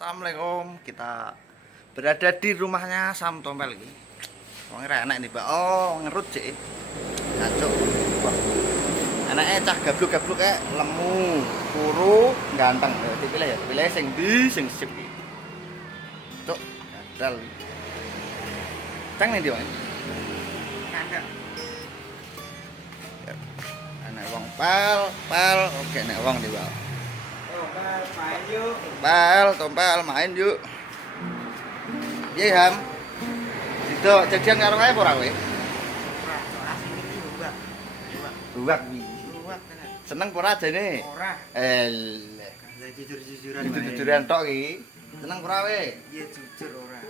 Assalamualaikum, kita berada di rumahnya Sam Tompel ini. Wong enak nih, Pak. Oh, ngerut sih. Jancuk. Wah. Anake cah gabluk-gabluk lemu, kuru, ganteng. Dipilih ya, pilih sing ndi sing sip iki. Cuk, gadal. Cang nih, Bang. Kandang. Anak wong pel, oke nek wong di Bang. Tompel main yuk. Tompel main yuk. Piye, Ham? Didok jajan karo ae apa ora kowe? Asing iki buak. Buak wi. Buak tenan. Seneng apa ora jane? Ora. Eleh. Jujur-jujuran. Jujur-jujuran tok iki. Seneng ora kowe? Iya jujur ora.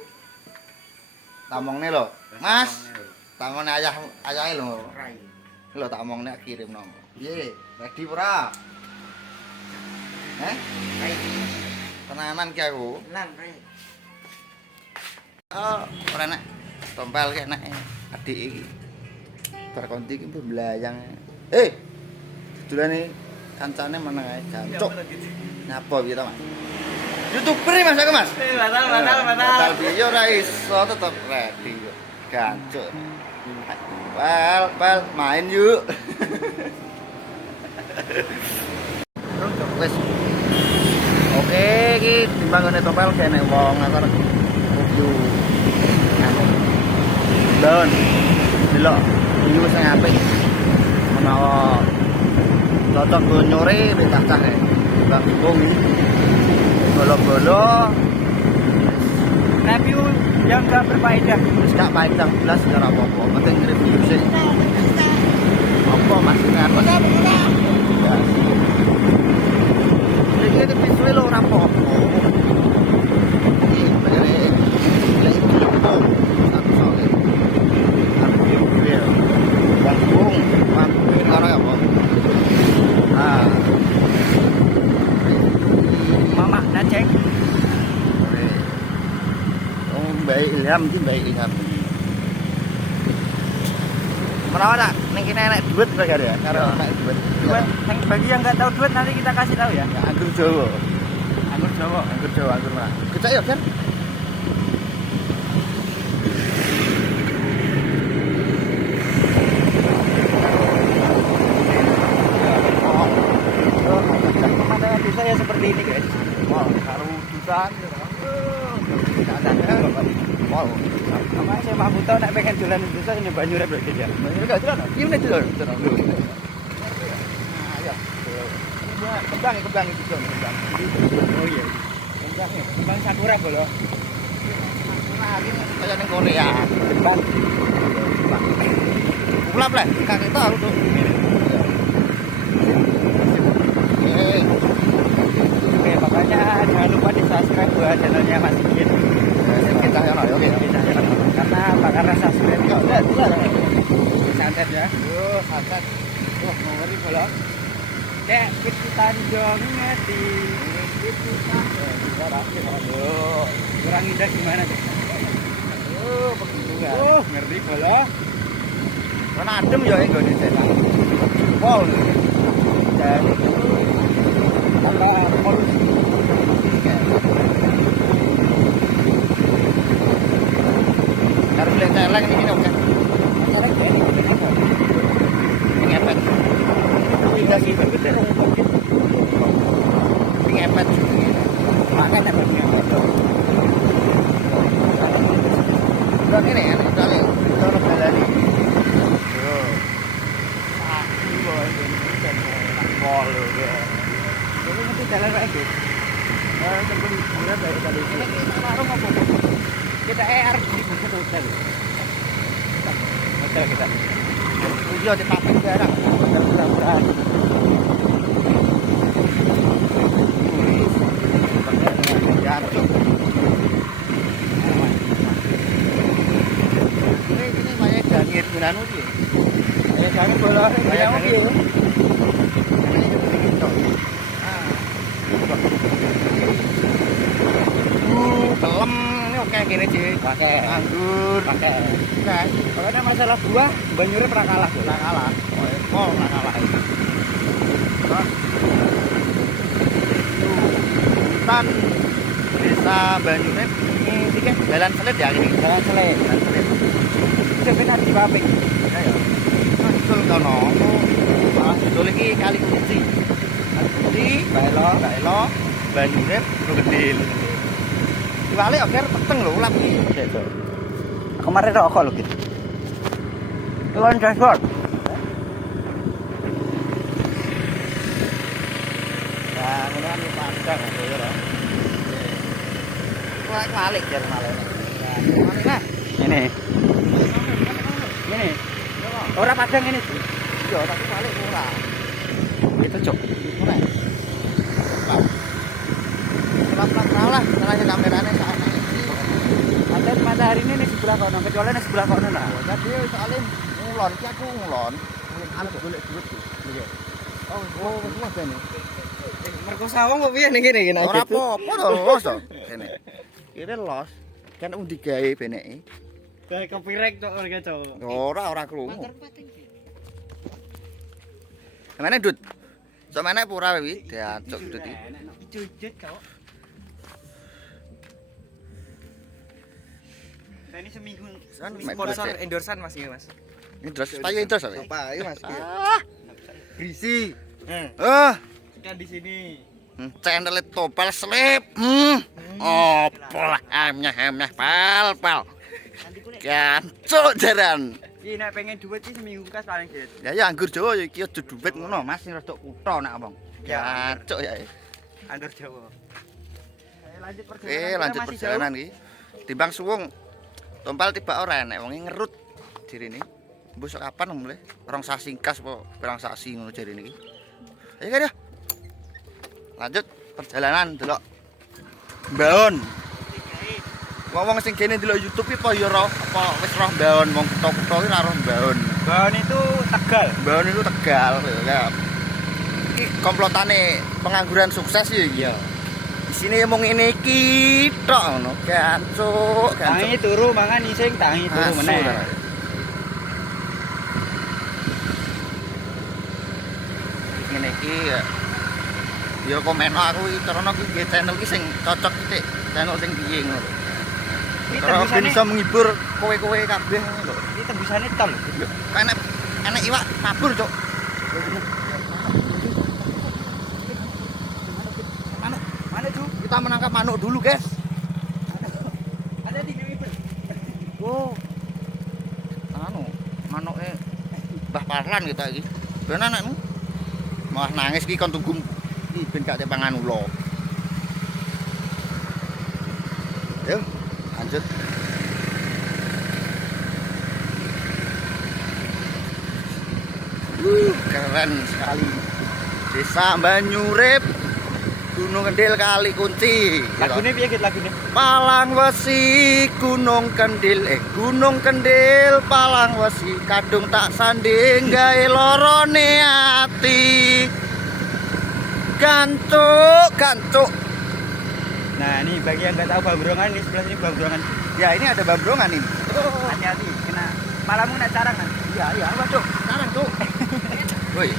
Tamongne lho. Mas, tamongne ayahe lho. Ora iki. Lho tak omongne kirimno. Piye? Ready ora? Rai. Tenanan ki aku. Lan rai. Oh, ora enak. Tompel ki enak adik iki. Bar konti iki mblayang. Dulane kancane meneng ae jancuk. Nyapa piye to, Mas? YouTuber iki Mas aku, Mas. Batal piye ora iso tetep ready kok. Gancuk. Pel, main yuk. Wes. Oke, iki timbangane Tompel kene wong ngantor review. Don. Delok review sing apik. Menawa cocok go nyore cah-cah e. Bang Bung. Bolo-bolo. Review yang enggak berfaedah. Wis gak faedah blas ora apa-apa, penting review sih. Apa maksudnya apa? Iki iki visual ora apa-apa. Iki bare lek iki aku soalé. Aku yo. Bang karo apa? Ah. Mama Nacek. Oh, Mbak Ilham iki Mbak Ilham. Menawa tak ning kene enek duit bagar ya, karo enek duit. Duit, bagi yang enggak tahu duit nanti kita kasih tahu ya. Anggur Jawa. Anggur Jawa. Anggur Jawa, anggur merah. Kecak ya, Kan? Pemandangan desa ya seperti ini guys. Wow, karo dutan. Wow. Makanya saya mampu tahu nek pengen jalan di desa nyoba nyurep lho ya. Bener gak jalan? Iya nek jalan. Nah, ya. Kembang itu kembang. Oh iya. Kembang sakura bolo. Nah, ini kayak ning Korea. Kembang. Ulap lah, kakek tahu tuh. Oke, makanya jangan lupa di subscribe buat channelnya Mas Ikin. Kita ya, oke. Karena apa? Karena subscribe ya udah santet ya. Santet. Wah, ngeri bolo. Kayak itu Tanjung ngeti. Itu aduh. Kurang indah gimana tuh? Begitu kan. Ngeri bolo. Karena adem ya Indonesia. Wow. Dan Apa polusi? harus lihat celeng ini dong kan. Celeng ini apa? Ngepet. Tidak sih, betul. Ngepet. Makan apa punya? Udah ini ya, kali kita harus balani. Pol ya. Jadi nanti jalan lagi. Sebelum mulai dari tadi. Warung apa? Kita harus di hotel. Hotel kita. Iya di papan barang. Mudah-mudahan. Ini banyak dangir gunanu sih. Ya jangan bola. Banyak dangir. Kelem ini oke gini sih. Pakai Anggur. pakai. Oke. Karena masalah buah, Banyure pernah kalah. Pernah kalah. Oh, pernah kalah. Hutan desa Desa Banyurip ini kan jalan selit ya ini. Jalan Selen. Jalan selit. Sebenarnya di Bapik. Ya ya. Betul kono. Malah betul iki kali kunci. Kali kunci, Mbak Elo, Banyurip, Gendil. Diwale oke peteng lho ulap iki. Kemarin rokok lho gitu. Tuan dashboard. Nah, ngono kan padang ya ora. Kuwi balik jar malah. Nah, nah. Ini. Ini. Ora padang ini. Iya, tapi balik ora. Itu cok. Ora. Pelan-pelan lah, salahnya kameranya ke anak ini. Ada matahari ini sebelah kono, kecuali ini sebelah kono nah. Tadi soalnya ngulon, ki aku ngulon. Anak golek duit. Oh, wis ini. Mergo sawang kok piye ning kene iki Ora apa-apa to, los to. Kene. Kene los. Kan undi gawe beneke. Kayak kepirek tok orga cok. Ora krungu. Kemana Dut? Sok mana pura wi? Diacuk Dut iki. Jujut cok. Ini seminggu sponsor endorsan Mas iki Mas. Ini terus payu terus apa? Payu Mas. Berisi. Kan di sini. Channel topel slip. Opo lah amnya pal. Gancuk jaran. Iki nek pengen duit iki seminggu kas paling dit. Ya anggur Jawa ya iki aja duit ngono, Mas sing rada kutha nek omong. Gancuk ya. Anggur Jawa. Lanjut perjalanan. Lanjut perjalanan iki. Timbang suwung tompal tiba ora enek wong ngerut dirine. Mbok kapan mulai? Orang sasi kas apa pirang sasi ngono jarine iki. Ayo kan ya. Lanjut perjalanan delok Mbaon. Wong sing kene delok YouTube iki apa ya ora apa wis roh Mbaon wong kutha-kutha iki ora roh Mbaon. Mbaon itu Tegal. Mbaon itu Tegal ya. Iki komplotane pengangguran sukses ya iki. Iya. Di sini mung ngene iki tok ngono. Gancuk. Tangi turu mangan ising tangi turu meneh. Ngene iki ya komen aku iki karena iki channel iki sing cocok titik channel sing piye ngono lho. Kalau bisa menghibur kowe-kowe kabeh ngono lho. Iki tembusane tol. Enek iwak mabur, Cuk. Mana, Cuk? Kita menangkap manuk dulu, guys. Ada di Dewi. Oh. Manuke Mbah Parlan kita iki. Ben anakmu. Malah nangis iki kon tunggu iki ben gak tepangan ula. Yuk, lanjut. Keren sekali. Desa Banyurip, Gunung Kendil kali kunci. Lagune piye gitu lagune? Palang Wesi Gunung Kendil Gunung Kendil Palang Wesi kadung tak sanding gawe lorone ati. Gancuk. Nah, ini bagi yang nggak tahu Bambrongan, ini sebelah sini Bambrongan. Ya, ini ada Bambrongan ini. Hati-hati, kena malamu nak carang kan? Iya, apa, Cuk? Sekarang, Cuk. Woi.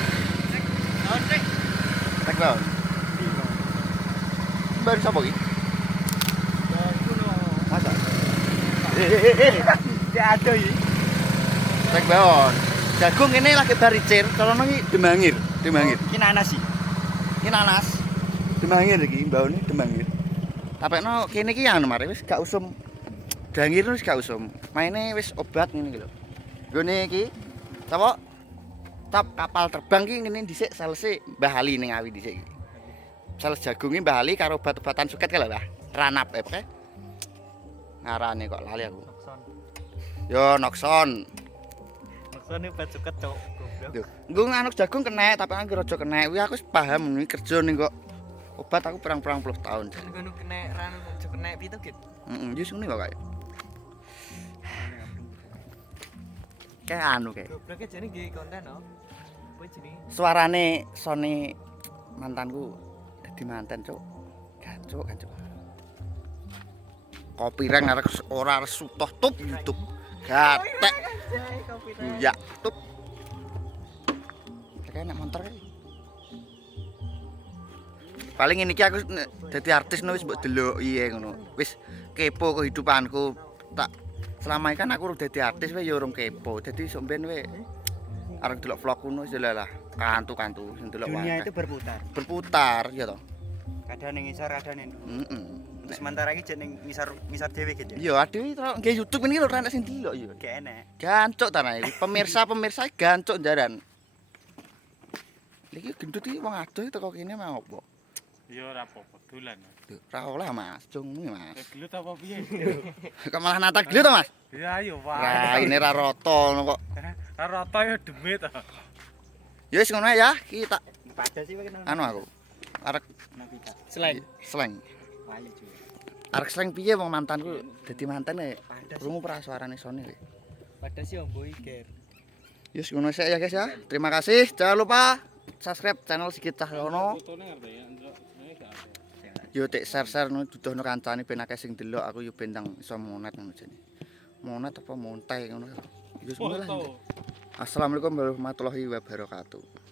Tek lawan. Baru sapa iki? Masa? Ya ada iki. Tek bawon. Jagung ini lagi baricir, kalau iki demangir. Iki nanas sih. Ini nanas. Demangir iki, mbahone demangir. Tapekno kene iki anu mare wis gak usum. Dangir wis gak usum. Maine wis obat ngene iki lho. Nggone iki sapa? Tap kapal terbang ki ngene dhisik salese Mbah Ali ning Awi dhisik iki. Sales jagunge Mbah Ali karo obat-obatan suket ka lho lah. Ranap pokoke. Ngarane kok lali aku. Yo Noxon. Noxon obat suket cok. Lho, nggo anak jagung kena tapi aku aja kena. Kuwi aku wis paham iki kerja ning kok obat aku perang-perang puluh tahun. Ngono kena ran aja kena pitu gitu. Heeh, wis ngene kok kae. Kayak anu kae. Goblok jane nggih konten no. Kowe jenenge Suarane Sony mantanku dadi manten, Cuk. Gancuk. Kopi reng arek ora sutoh tup YouTube. Gatek. Ya, tup. Kayak enak motor kae. Paling ini iki aku dadi artis wis mbok deloki ngono. Wis kepo kehidupanku. Tak selama ini kan aku udah dadi artis wae ya urung kepo. Dadi sok ben wae arep delok vlog kuno wis lah kantu-kantu sing delok wae. Dunia itu berputar. Berputar ya toh. Kadang ning ngisor, kadang ning. Heeh. Terus sementara iki jeneng ngisor dhewe gitu. Yo adewe nggih YouTube ini lho ora enak sing delok yo. Gak enak. Gancuk ta iki. Pemirsa gancuk jaran. Iki gendut iki wong adoh teko kene mau opo? Ya ora apa-apa dolan. Ora oleh Mas, cung Mas. Gelut apa piye? Kok malah nata gelut to Mas? Ya ayo wae. Raine ra rata ngono kok. Rata ya demit. Ya wis ngono ae ya, iki tak Pada sih kenal. anu aku. Arek Navita. sleng. Wali juga. Arek sleng piye wong mantanku dadi mantan e. Pada sih. Krungu pra suarane sone iki. Pada sih ombo iker. Ya wis ngono sik ya guys ya. Terima kasih. Jangan lupa subscribe channel Sigit Cahyono. Fotone ngerti ya, ndelok sebenarnya gak ada. Yo tek share-share no duduhno kancane ben akeh sing delok aku yo ben ndang iso monet ngono jane. Monet apa montai ngono. Ya wis ngono lah. Foto. Assalamualaikum warahmatullahi wabarakatuh.